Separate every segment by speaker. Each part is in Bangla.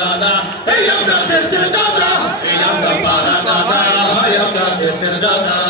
Speaker 1: দাদা এই আমরা দেশের দাদা এই আমরা পাড়া দাদা এই আমরা দেশের দাদা।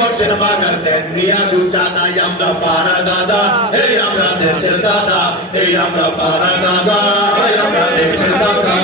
Speaker 1: করছেন বাগান দেন দিয়া জু চাঁদাই আমরা পাড়া দাদা এই আমরা দেশের দাদা এই আমরা পাড়া দাদা এই আমরা দেশের দাদা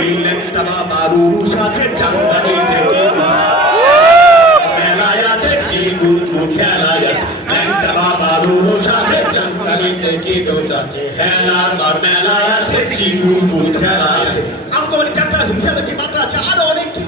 Speaker 1: এই লেপটা বারুরু সাথে চান্দানি দেখে মেলায় আছে চিগুর খেলায় আছে ল্যাংটা বাবারুর সাথে চান্দানিতে কি দোষ আছে হেলার মার মেলায় আছে চিগুর খেলা আছে
Speaker 2: আমগোনি যাত্রা আছে হিসাবে কি মাত্রা আছে আরও অনেক ইচ্ছা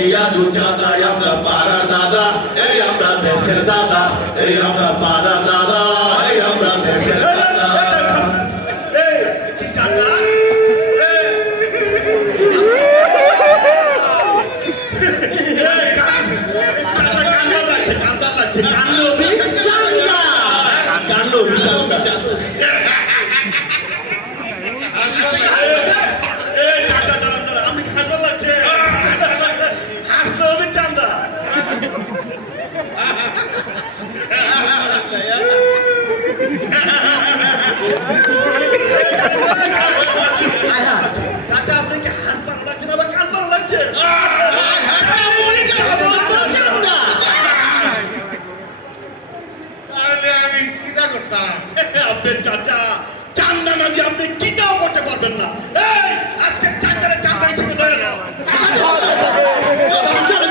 Speaker 1: দেন পেঁয়াজ চাঁদাই আমরা পাড়ার দাদা এই আমরা দেশের দাদা এই আমরা পাড়ার দাদা এই আমরা দেশের দাদা
Speaker 2: কান্না লাগছে কান্না লাগছে চান্দা কান্নবি চান্দা এই চাচা দাঁড়ান দাঁড়ান আমি হাসবা লাগছে হাসতে হবে চান্দা চাচা আপনি কি হাসবার লাগছে না বা কান্দার লাগছে
Speaker 3: তাহলে আমি কিটা করতাম
Speaker 2: আপনি চাচা চান্দা না দিয়ে আপনি কি কাও করতে পারবেন না এই আজকে চাচারে চান্দা হিসেবে লয়ে নাও চলো